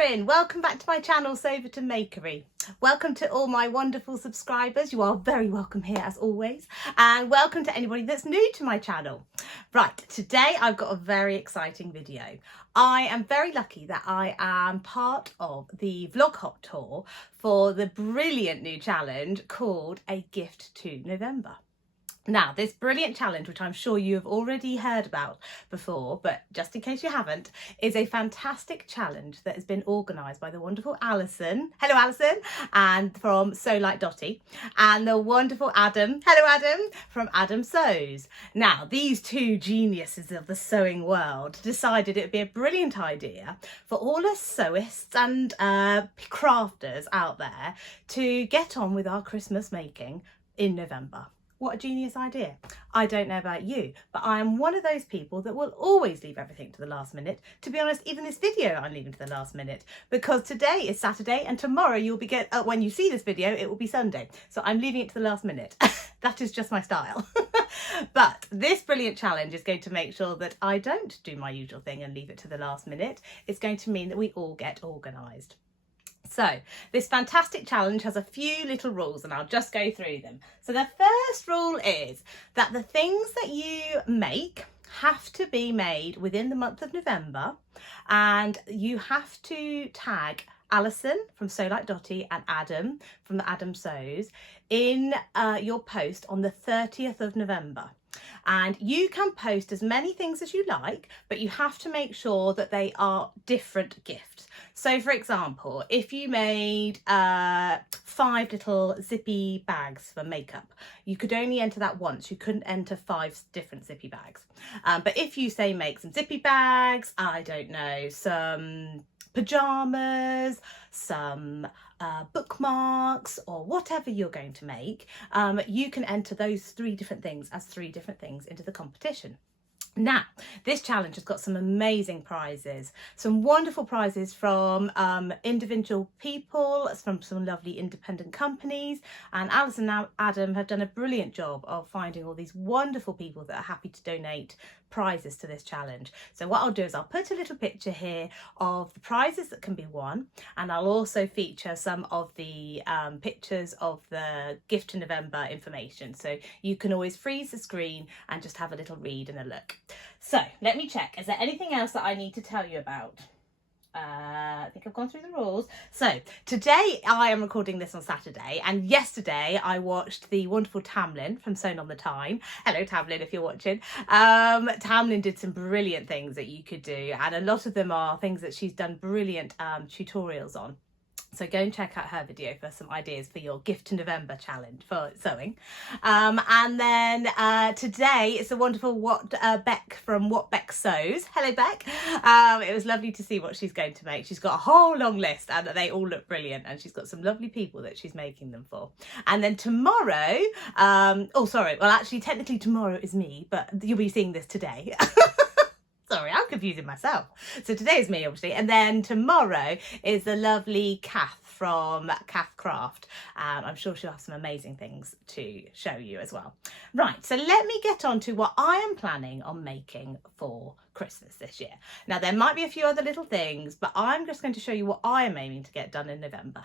Katherine. Welcome back to my channel, Soverton Makery. Welcome to all my wonderful subscribers. You are very welcome here as always. And welcome to anybody that's new to my channel. Right, today I've got a very exciting video. I am very lucky that I am part of the Vlog Hop tour for the brilliant new challenge called A Gift to November. Now, this brilliant challenge, which I'm sure you have already heard about before, but just in case you haven't, is a fantastic challenge that has been organised by the wonderful Alison, hello Alison, and from Dot Tee, and the wonderful Adam, hello Adam, from Adam Sews. Now, these two geniuses of the sewing world decided it would be a brilliant idea for all us sewists and crafters out there to get on with our Christmas making in November. What a genius idea. I don't know about you, but I am one of those people that will always leave everything to the last minute. To be honest, even this video I'm leaving to the last minute because today is Saturday and tomorrow you'll be when you see this video, it will be Sunday. So I'm leaving it to the last minute. That is just my style. But this brilliant challenge is going to make sure that I don't do my usual thing and leave it to the last minute. It's going to mean that we all get organised. So this fantastic challenge has a few little rules and I'll just go through them. So the first rule is that the things that you make have to be made within the month of November, and you have to tag Alison from Dot Tee and Adam from the Adam Sews in your post on the 30th of November. And you can post as many things as you like, but you have to make sure that they are different gifts. So for example, if you made 5 little zippy bags for makeup, you could only enter that once. You couldn't enter 5 different zippy bags. But if you say make some zippy bags, I don't know, some pajamas, some bookmarks, or whatever you're going to make, you can enter those 3 different things as 3 different things into the competition. Now, this challenge has got some amazing prizes, some wonderful prizes from individual people, from some lovely independent companies, and Alison and Adam have done a brilliant job of finding all these wonderful people that are happy to donate prizes to this challenge. So what I'll do is I'll put a little picture here of the prizes that can be won, and I'll also feature some of the pictures of the Gift to November information, so you can always freeze the screen and just have a little read and a look. So let me check, is there anything else that I need to tell you about? I think I've gone through the rules. So today I am recording this on Saturday, and yesterday I watched the wonderful Tamlyn from Sewn on the Time. Hello Tamlyn, if you're watching. Tamlyn did some brilliant things that you could do, and a lot of them are things that she's done brilliant tutorials on. So go and check out her video for some ideas for your Gift to November challenge for sewing. And then today it's the wonderful Bec from What Bec Sews. Hello Bec. It was lovely to see what she's going to make. She's got a whole long list and they all look brilliant, and she's got some lovely people that she's making them for. And then tomorrow, oh sorry, well actually technically tomorrow is me, but you'll be seeing this today. Sorry, I'm confusing myself. So today is me, obviously, and then tomorrow is the lovely Cath from Cath Craft. I'm sure she'll have some amazing things to show you as well. Right, so let me get on to what I am planning on making for Christmas this year. Now, there might be a few other little things, but I'm just going to show you what I am aiming to get done in November.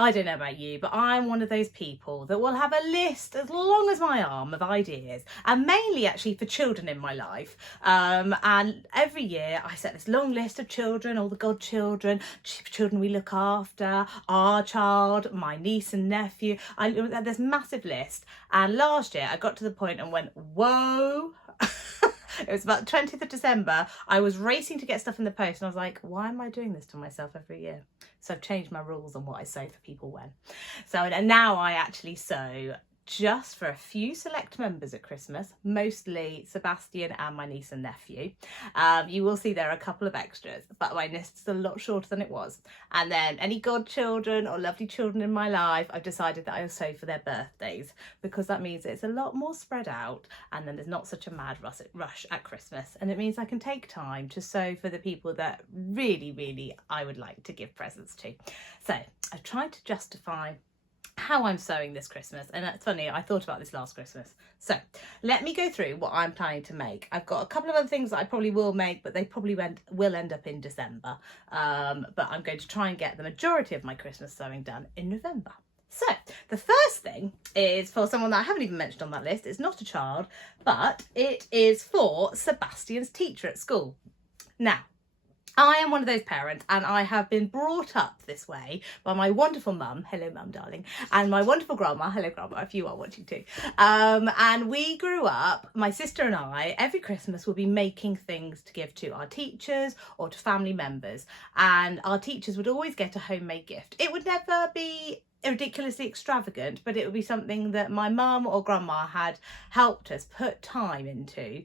I don't know about you, but I'm one of those people that will have a list as long as my arm of ideas, and mainly actually for children in my life. And every year I set this long list of children, all the godchildren, children we look after, our child, my niece and nephew. I had this massive list, and last year I got to the point and went, whoa. It was about the 20th of December. I was racing to get stuff in the post and I was like, why am I doing this to myself every year? So I've changed my rules on what I sew for people when. So and now I actually sew just for a few select members at Christmas, mostly Sebastian and my niece and nephew. You will see there are a couple of extras, but my list is a lot shorter than it was. And then any godchildren or lovely children in my life, I've decided that I'll sew for their birthdays, because that means it's a lot more spread out, and then there's not such a mad rush at Christmas, and it means I can take time to sew for the people that really, really I would like to give presents to. So I've tried to justify how I'm sewing this Christmas. And it's funny, I thought about this last Christmas. So let me go through what I'm planning to make. I've got a couple of other things that I probably will make, but they probably will end up in December. But I'm going to try and get the majority of my Christmas sewing done in November. So the first thing is for someone that I haven't even mentioned on that list. It's not a child, but it is for Sebastian's teacher at school. Now, I am one of those parents, and I have been brought up this way by my wonderful mum, hello mum darling, and my wonderful grandma, hello grandma if you are watching too. And we grew up, my sister and I, every Christmas would be making things to give to our teachers or to family members, and our teachers would always get a homemade gift. It would never be ridiculously extravagant, but it would be something that my mum or grandma had helped us put time into,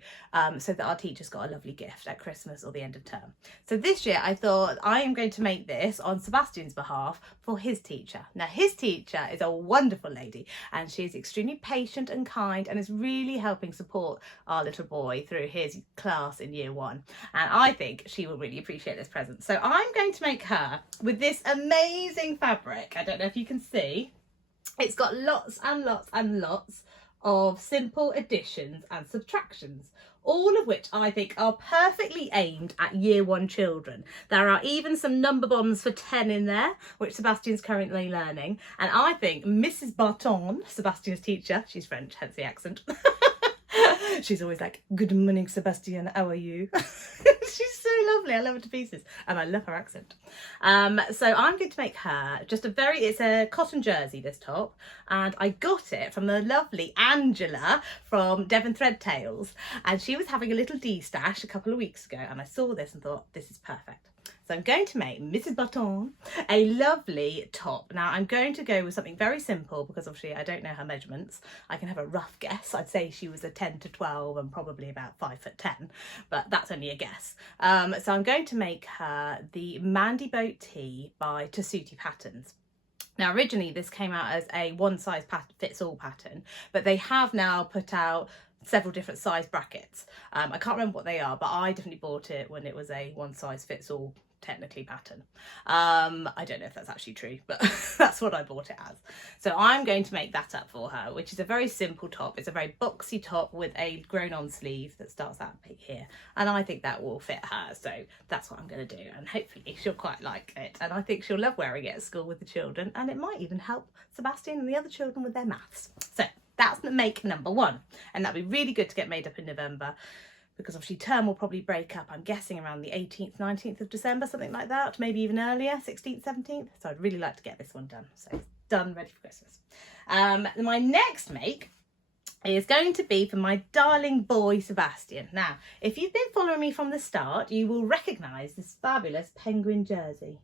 so that our teachers got a lovely gift at Christmas or the end of term. So this year I thought I am going to make this on Sebastian's behalf for his teacher. Now his teacher is a wonderful lady, and she's extremely patient and kind, and is really helping support our little boy through his class in year 1, and I think she will really appreciate this present. So I'm going to make her with this amazing fabric. I don't know if you can see, it's got lots and lots and lots of simple additions and subtractions, all of which I think are perfectly aimed at year 1 children. There are even some number bombs for 10 in there, which Sebastian's currently learning, and I think Mrs. Barton, Sebastian's teacher, she's French, hence the accent, she's always like, good morning Sebastian, how are you? She's so lovely, I love her to pieces, and I love her accent. So I'm going to make her just it's a cotton jersey, this top, and I got it from the lovely Angela from Devon Thread Tales, and she was having a little D-stash a couple of weeks ago, and I saw this and thought, this is perfect. So I'm going to make Mrs. Button a lovely top. Now I'm going to go with something very simple because obviously I don't know her measurements. I can have a rough guess. I'd say she was a 10 to 12 and probably about 5'10", but that's only a guess. So I'm going to make her the Mandy Boat Tee by Tessuti Patterns. Now originally this came out as a one size fits all pattern, but they have now put out several different size brackets. I can't remember what they are, but I definitely bought it when it was a one size fits all technically pattern. I don't know if that's actually true, but that's what I bought it as. So I'm going to make that up for her, which is a very simple top. It's a very boxy top with a grown on sleeve that starts out here, and I think that will fit her, so that's what I'm going to do, and hopefully she'll quite like it, and I think she'll love wearing it at school with the children, and it might even help Sebastian and the other children with their maths. So that's the make number 1, and that'd be really good to get made up in November, because obviously term will probably break up, I'm guessing around the 18th, 19th of December, something like that, maybe even earlier, 16th, 17th. So I'd really like to get this one done. So it's done, ready for Christmas. My next make is going to be for my darling boy, Sebastian. Now, if you've been following me from the start, you will recognise this fabulous penguin jersey.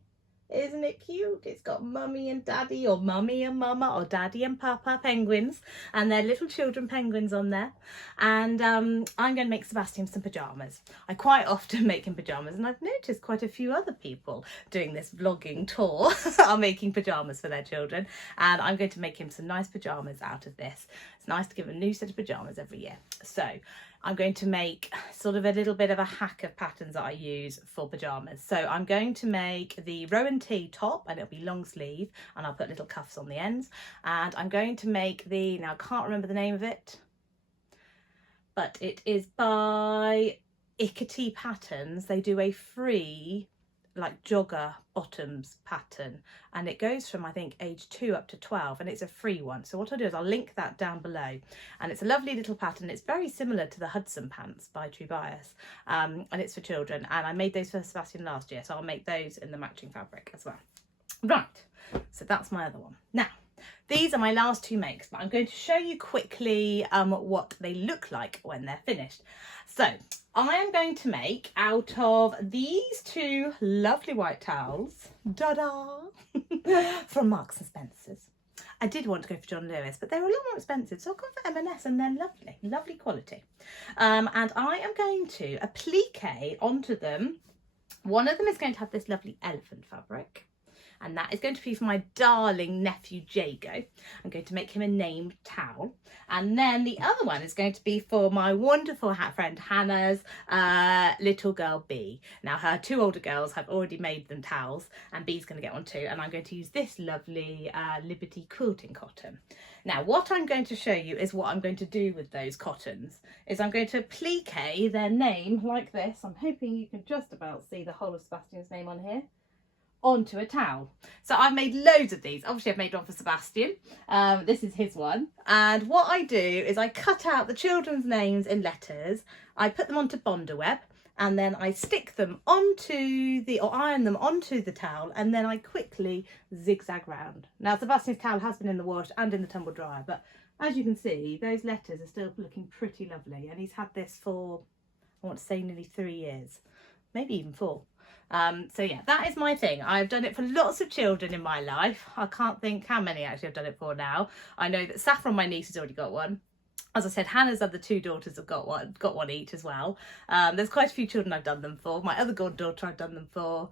Isn't it cute? It's got mummy and daddy, or mummy and mama, or daddy and papa penguins, and their little children penguins on there. And I'm going to make Sebastian some pajamas. I quite often make him pajamas, and I've noticed quite a few other people doing this vlogging tour are making pajamas for their children, and I'm going to make him some nice pajamas out of this. It's nice to give a new set of pajamas every year. So I'm going to make sort of a little bit of a hack of patterns that I use for pajamas. So I'm going to make the Rowan Tee top, and it'll be long sleeve, and I'll put little cuffs on the ends. And I'm going to make now I can't remember the name of it, but it is by Ikati Patterns. They do a free like jogger bottoms pattern, and it goes from I think age 2 up to 12, and it's a free one. So what I'll do is I'll link that down below, and it's a lovely little pattern. It's very similar to the Hudson pants by True Bias, and it's for children, and I made those for Sebastian last year, so I'll make those in the matching fabric as well. Right, so that's my other one. Now these are my last 2 makes, but I'm going to show you quickly what they look like when they're finished. So I am going to make out of these 2 lovely white towels, da-da, from Marks and Spencer's. I did want to go for John Lewis, but they were a lot more expensive, so I've gone for M&S, and they're lovely, lovely quality. And I am going to applique onto them. One of them is going to have this lovely elephant fabric, and that is going to be for my darling nephew Jago. I'm going to make him a named towel, and then the other one is going to be for my wonderful friend Hannah's little girl Bee. Now her 2 older girls have already made them towels, and Bee's going to get one too, and I'm going to use this lovely Liberty quilting cotton. Now what I'm going to show you is what I'm going to do with those cottons. Is I'm going to applique their name like this. I'm hoping you can just about see the whole of Sebastian's name on here, onto a towel. So I've made loads of these. Obviously I've made one for Sebastian. This is his one, and what I do is I cut out the children's names in letters, I put them onto Bonder web, and then I stick them onto or iron them onto the towel, and then I quickly zigzag round. Now Sebastian's towel has been in the wash and in the tumble dryer, but as you can see, those letters are still looking pretty lovely, and he's had this for, I want to say, nearly 3 years, maybe even 4. So yeah, that is my thing. I've done it for lots of children in my life. I can't think how many actually I've done it for now. I know that Saffron, my niece, has already got one. As I said, Hannah's other 2 daughters have got one each as well. There's quite a few children I've done them for. My other goddaughter I've done them for.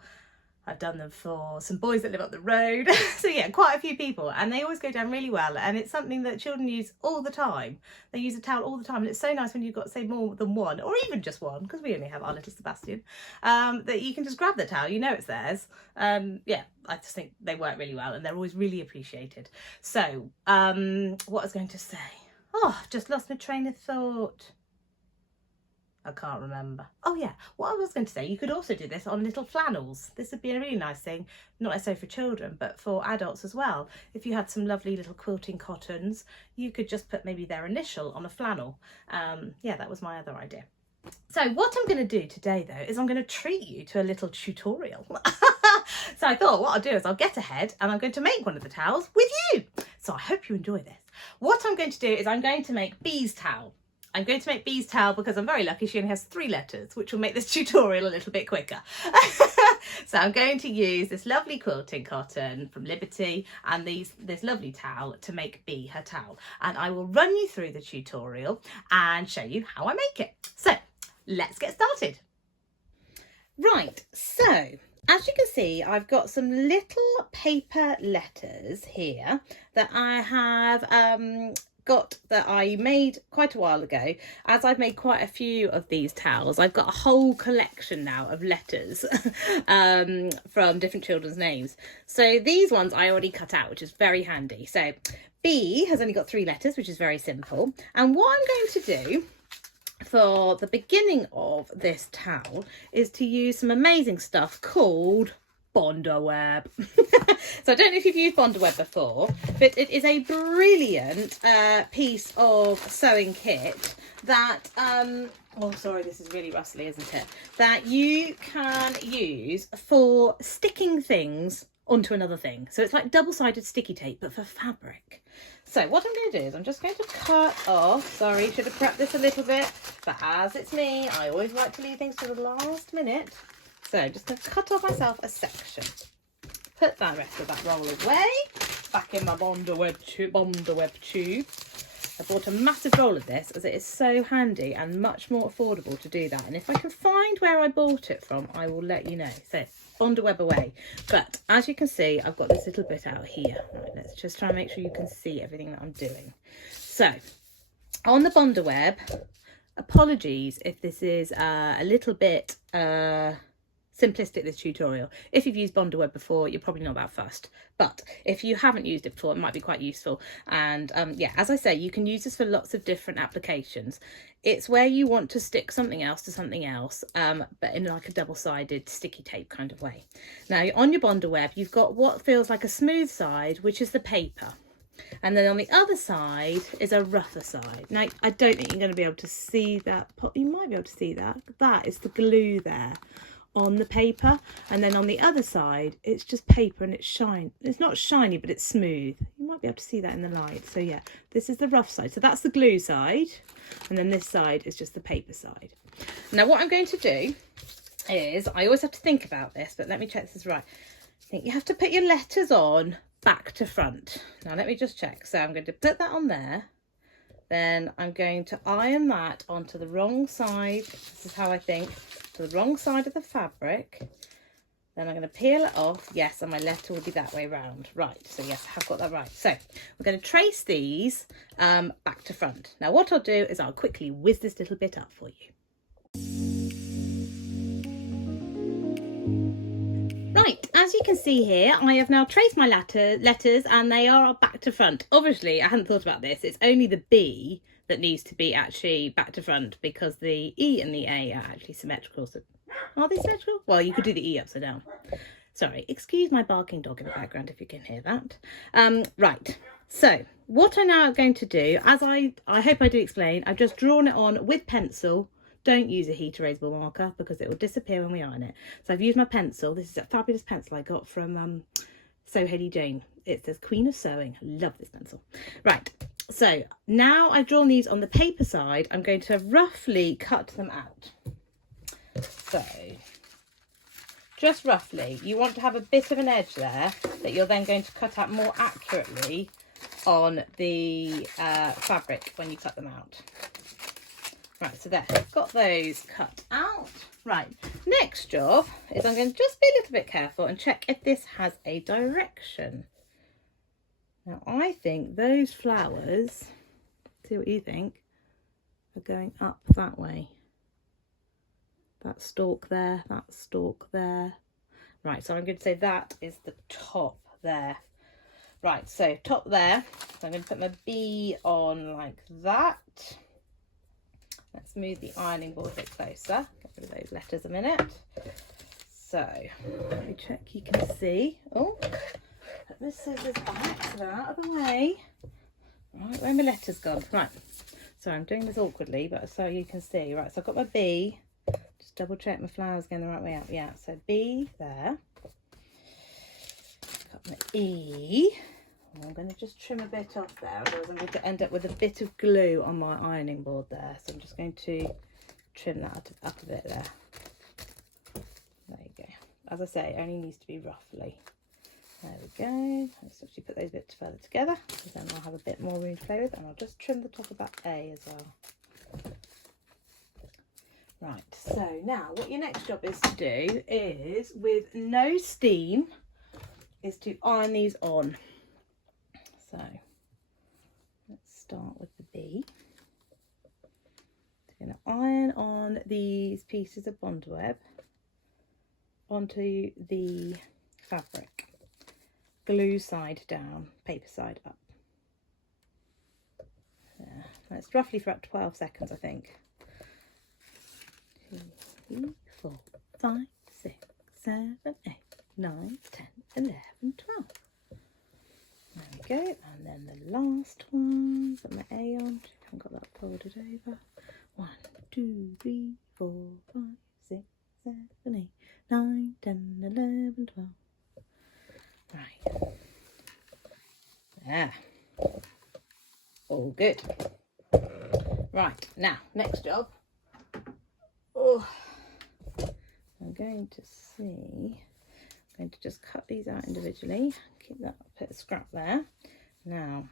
I've done them for some boys that live up the road. So yeah, quite a few people, and they always go down really well, and it's something that children use all the time. They use a towel all the time, and it's so nice when you've got, say, more than one, or even just one, because we only have our little Sebastian, that you can just grab the towel, you know it's theirs. Yeah, I just think they work really well, and they're always really appreciated. So what I was going to say, I've just lost my train of thought. I can't remember. Oh yeah, what I was going to say, you could also do this on little flannels. This would be a really nice thing, not necessarily for children, but for adults as well. If you had some lovely little quilting cottons, you could just put maybe their initial on a flannel. Yeah, that was my other idea. So what I'm going to do today though, is I'm going to treat you to a little tutorial. So I thought what I'll do is I'll get ahead and I'm going to make one of the towels with you. So I hope you enjoy this. What I'm going to do is I'm going to make Bee's towel. I'm going to make Bee's towel because I'm very lucky she only has 3 letters, which will make this tutorial a little bit quicker. So I'm going to use this lovely quilting cotton from Liberty and this lovely towel to make Bee her towel. And I will run you through the tutorial and show you how I make it. So let's get started. Right, so as you can see, I've got some little paper letters here that I have that I made quite a while ago. As I've made quite a few of these towels, I've got a whole collection now of letters from different children's names. So these ones I already cut out, which is very handy. So B has only got 3 letters, which is very simple. And what I'm going to do for the beginning of this towel is to use some amazing stuff called Bonder web. So I don't know if you've used Bonder web before, but it is a brilliant piece of sewing kit that oh sorry, this is really rustly, isn't it, that you can use for sticking things onto another thing. So it's like double-sided sticky tape but for fabric. So what I'm going to do is I'm just going to cut off, sorry, should have prepped this a little bit, but as it's me, I always like to leave things to the last minute. So I'm just going to cut off myself a section. Put that rest of that roll away, back in my Bonder web tube. I bought a massive roll of this as it is so handy and much more affordable to do that. And if I can find where I bought it from, I will let you know. So Bonder web away. But as you can see, I've got this little bit out here. Right, let's just try and make sure you can see everything that I'm doing. So on the Bonder web, apologies if this is a little bit simplistic, this tutorial. If you've used Bonder web before, you're probably not that fussed, but if you haven't used it before, it might be quite useful. And yeah, as I say, you can use this for lots of different applications. It's where you want to stick something else to something else, but in like a double-sided sticky tape kind of way. Now on your Bonder web, you've got what feels like a smooth side, which is the paper, and then on the other side is a rougher side. Now I don't think you're going to be able to see that. You might be able to see that. That is the glue there on the paper, and then on the other side it's just paper and it's not shiny, but it's smooth. You might be able to see that in the light. So yeah, this is the rough side, so that's the glue side, and then this side is just the paper side. Now what I'm going to do is, I always have to think about this, but let me check this is right. I think you have to put your letters on back to front. Now let me just check. So I'm going to put that on there, then I'm going to iron that onto the wrong side. This is how I think, to the wrong side of the fabric. Then I'm going to peel it off. Yes, and my letter will be that way round. Right, so yes, I have got that right. So we're going to trace these back to front. Now what I'll do is I'll quickly whiz this little bit up for you. Right, as you can see here, I have now traced my letters and they are back to front. Obviously, I hadn't thought about this. It's only the B that needs to be actually back to front because the E and the A are actually symmetrical. So, are they symmetrical? Well, you could do the E upside down. Sorry, excuse my barking dog in the background if you can hear that. Right, so what I'm now going to do, as I hope I do explain, I've just drawn it on with pencil. Don't use a heat erasable marker because it will disappear when we iron it. So I've used my pencil. This is a fabulous pencil I got from Sew Haley Jane. It says Queen of Sewing. I love this pencil. Right, so now I've drawn these on the paper side, I'm going to roughly cut them out. So just roughly, you want to have a bit of an edge there that you're then going to cut out more accurately on the fabric when you cut them out. Right, so there, got those cut out. Right, next job is I'm going to just be a little bit careful and check if this has a direction. Now, I think those flowers, see what you think, are going up that way. That stalk there, that stalk there. Right, so I'm going to say that is the top there. Right, so top there. So I'm going to put my B on like that. Let's move the ironing board a bit closer. Get rid of those letters a minute. So, let me check you can see. Oh, put my scissors back so they're out of the way. Right, where are my letters gone? Right, so I'm doing this awkwardly, but so you can see. Right, so I've got my B. Just double check my flowers going the right way out. Yeah, so B there. Got my E. I'm going to just trim a bit off there, otherwise I'm going to end up with a bit of glue on my ironing board there. So I'm just going to trim that up a bit there. There you go. As I say, it only needs to be roughly. There we go. Let's actually put those bits further together, because then I'll have a bit more room to play with, and I'll just trim the top of that A as well. Right, so now what your next job is to do is, with no steam, is to iron these on. So let's start with the B. So I'm going to iron on these pieces of bondweb onto the fabric. Glue side down, paper side up. Yeah, that's roughly for about 12 seconds, I think. 2, 3, 4, 5, 6, 7, 8, 9, 10, 11, 12. There we go, and then the last one, put my A on, I haven't got that folded over. 1, 2, 3, 4, 5, 6, 7, 8, 9, 10, 11, 12. Right. There. All good. Right, now, next job. Oh, I'm going to see. I'm going to just cut these out individually. Keep that, put a scrap there. Now,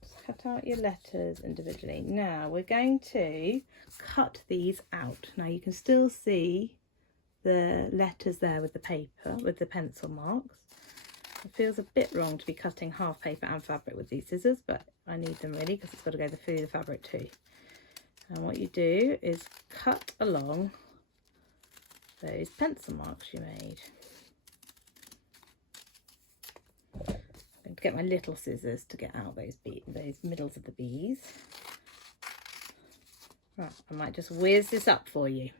just cut out your letters individually. Now, we're going to cut these out. Now, you can still see the letters there with the paper, with the pencil marks. It feels a bit wrong to be cutting half paper and fabric with these scissors, but I need them really because it's got to go through the fabric too. And what you do is cut along those pencil marks you made. I'm going to get my little scissors to get out those middles of the B's. Right, I might just whiz this up for you.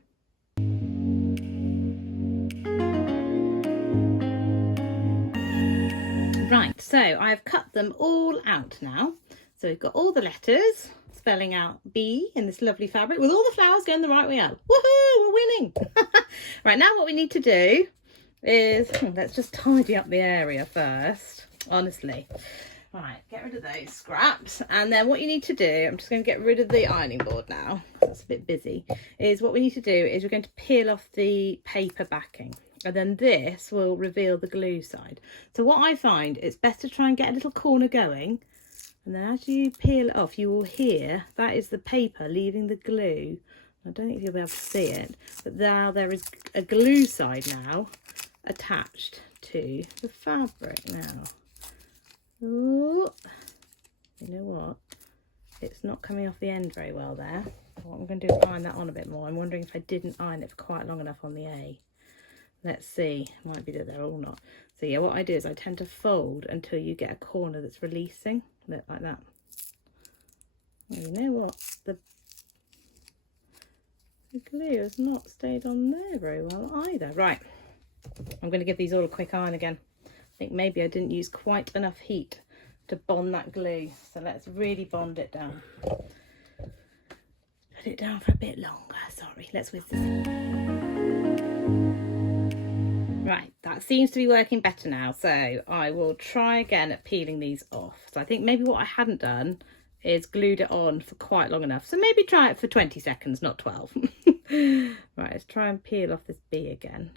Right, so I've cut them all out now. So we've got all the letters spelling out B in this lovely fabric with all the flowers going the right way out. Woohoo, we're winning. Right, now what we need to do is, let's just tidy up the area first, honestly. Right, get rid of those scraps. And then what you need to do, I'm just going to get rid of the ironing board now, because it's a bit busy, is what we need to do is we're going to peel off the paper backing. And then this will reveal the glue side. So what I find, it's best to try and get a little corner going. And then as you peel it off, you will hear that is the paper leaving the glue. I don't think you'll be able to see it, but now there is a glue side now attached to the fabric now. Ooh, you know what? It's not coming off the end very well there. What I'm going to do is iron that on a bit more. I'm wondering if I didn't iron it for quite long enough on the A. Let's see. Might be that they're all not. So yeah, what I do is I tend to fold until you get a corner that's releasing. Look, like that. Well, you know what? The glue has not stayed on there very well either. Right. I'm going to give these all a quick iron again. I think maybe I didn't use quite enough heat to bond that glue. So let's really bond it down. Put it down for a bit longer. Sorry, let's whisk this. Right, that seems to be working better now. So I will try again at peeling these off. So I think maybe what I hadn't done is glued it on for quite long enough. So maybe try it for 20 seconds, not 12. Right, let's try and peel off this B again.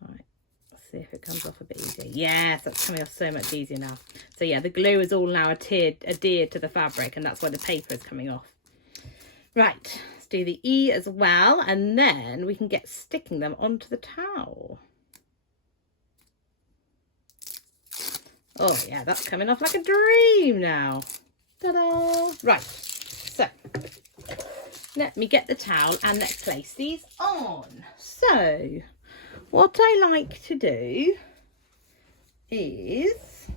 Right, let's see if it comes off a bit easier. Yes, that's coming off so much easier now. So yeah, the glue is all now adhered to the fabric, and that's why the paper is coming off. Right, let's do the E as well, and then we can get sticking them onto the towel. Oh yeah, that's coming off like a dream now. Ta-da! Right, so let me get the towel and let's place these on. So what I like to do is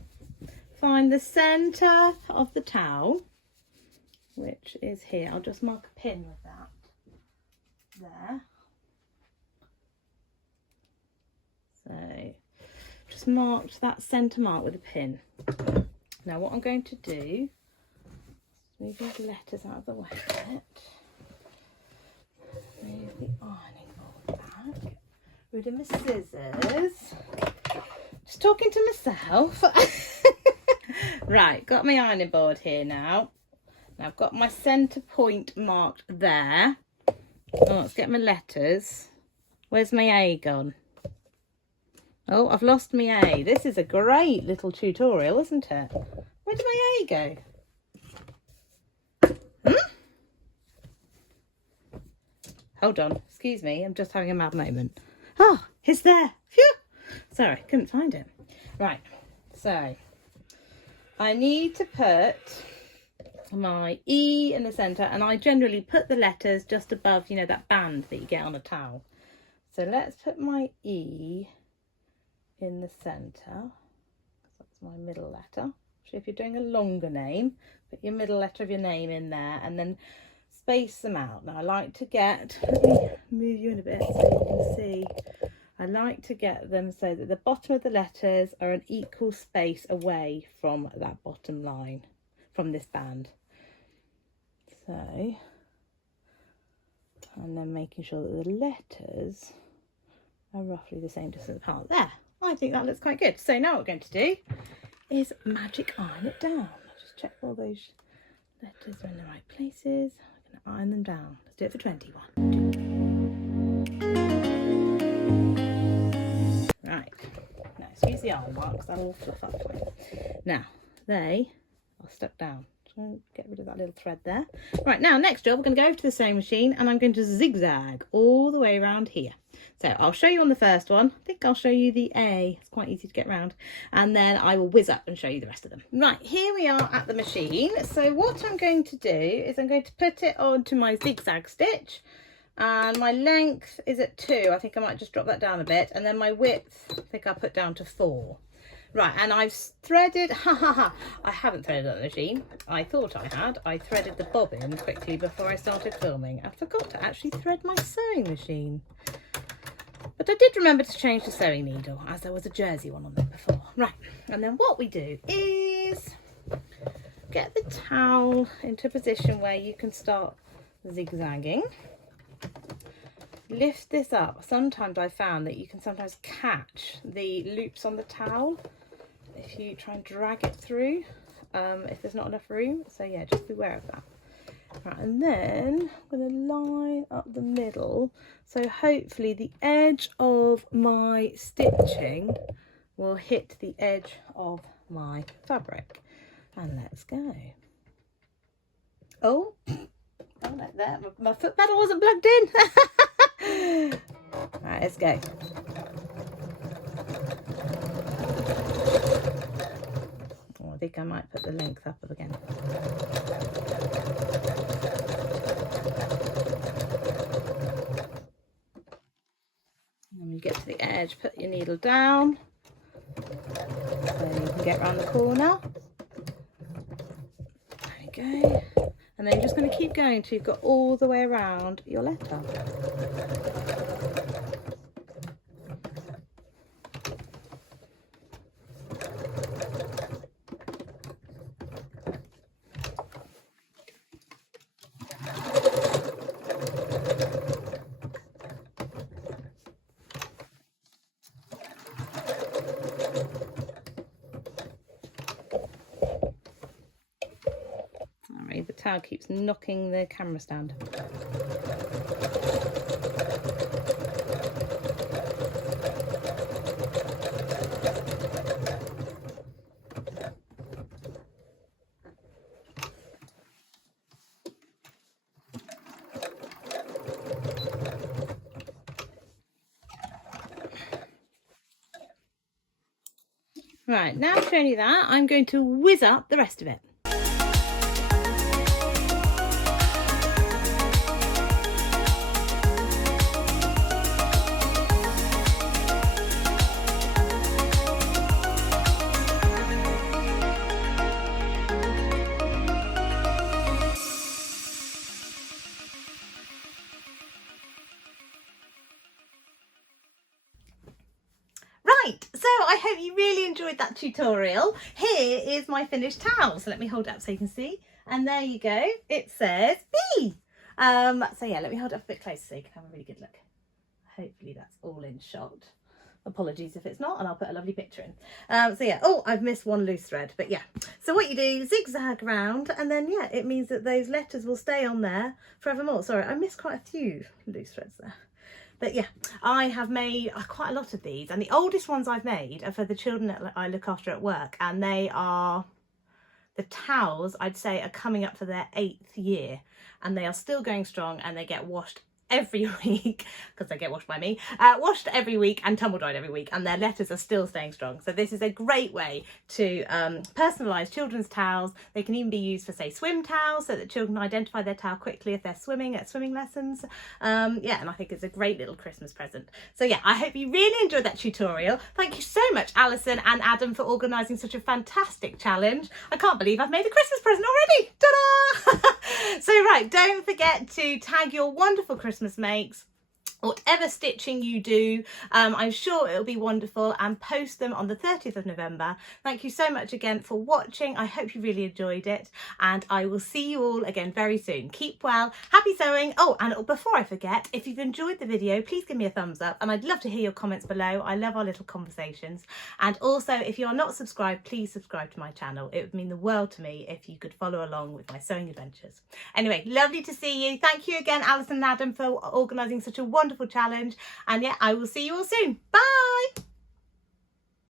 find the centre of the towel, which is here. I'll just mark a pin with that there. So just marked that centre mark with a pin. Now what I'm going to do, move these letters out of the way a bit. Move the ironing board back. Rid of my scissors. Just talking to myself. Right, got my ironing board here now. Now I've got my centre point marked there. Oh, let's get my letters. Where's my A gone? Oh, I've lost my A. This is a great little tutorial, isn't it? Where did my A go? Hold on, excuse me, I'm just having a mad moment. Oh, it's there. Phew! Sorry, couldn't find it. Right, so I need to put my E in the centre, and I generally put the letters just above, you know, that band that you get on a towel. So let's put my E in the centre. That's my middle letter. So if you're doing a longer name, put your middle letter of your name in there and then space them out. Now I like to get, let me move you in a bit so you can see. I like to get them so that the bottom of the letters are an equal space away from that bottom line, from this band. So, and then making sure that the letters are roughly the same distance apart. There, I think that looks quite good. So now what we're going to do is magic iron it down. I'll just check all those letters are in the right places. I'm going to iron them down. Let's do it for 21. Right, now excuse the iron marks, that'll all fluff up for me. Now, they are stuck down. So get rid of that little thread there. Right, now next job, we're going to go over to the sewing machine and I'm going to zigzag all the way around here. So I'll show you on the first one. I think I'll show you the A. It's quite easy to get around. And then I will whiz up and show you the rest of them. Right, here we are at the machine. So what I'm going to do is I'm going to put it onto my zigzag stitch. And my length is at 2. I think I might just drop that down a bit. And then my width, I think I'll put down to 4. Right, and I've threaded, I haven't threaded on the machine. I thought I had. I threaded the bobbin quickly before I started filming. I forgot to actually thread my sewing machine. But I did remember to change the sewing needle, as there was a jersey one on there before. Right, and then what we do is get the towel into a position where you can start zigzagging. Lift this up. Sometimes I found that you can sometimes catch the loops on the towel if you try and drag it through, if there's not enough room. So yeah, just beware of that. Right, and then I'm going to line up the middle, so hopefully the edge of my stitching will hit the edge of my fabric. And let's go. Oh, Oh, no, there. My foot pedal wasn't plugged in. Right, let's go. Oh, I think I might put the length up again. And when you get to the edge, put your needle down so you can get around the corner. There we go. And then you're just going to keep going till you've got all the way around your letter. The towel keeps knocking the camera stand. Right, now I've shown you that, I'm going to whiz up the rest of it. Right, so I hope you really enjoyed that tutorial. Here is my finished towel. So let me hold it up so you can see. And there you go. It says B. So yeah, let me hold it up a bit closer so you can have a really good look. Hopefully that's all in shot. Apologies if it's not, and I'll put a lovely picture in. So yeah, oh, I've missed one loose thread, but yeah. So what you do, zigzag around, and then yeah, it means that those letters will stay on there forevermore. Sorry, I missed quite a few loose threads there. But yeah, I have made quite a lot of these, and the oldest ones I've made are for the children that I look after at work, and they are, the towels I'd say are coming up for their 8th year, and they are still going strong, and they get washed every week because they get washed by me, washed every week and tumble dried every week, and their letters are still staying strong. So this is a great way to personalise children's towels. They can even be used for, say, swim towels, so that children identify their towel quickly if they're swimming at swimming lessons. Yeah, and I think it's a great little Christmas present. So yeah, I hope you really enjoyed that tutorial. Thank you so much, Alison and Adam, for organising such a fantastic challenge. I can't believe I've made a Christmas present already. Ta-da! So right, don't forget to tag your wonderful Christmas makes, whatever stitching you do. I'm sure it'll be wonderful, and post them on the 30th of November. Thank you so much again for watching. I hope you really enjoyed it, and I will see you all again very soon. Keep well, happy sewing. Oh, and before I forget, if you've enjoyed the video, please give me a thumbs up, and I'd love to hear your comments below. I love our little conversations. And also, if you are not subscribed, please subscribe to my channel. It would mean the world to me if you could follow along with my sewing adventures. Anyway, lovely to see you. Thank you again, Alison and Adam, for organising such a wonderful challenge, and yeah, I will see you all soon. Bye.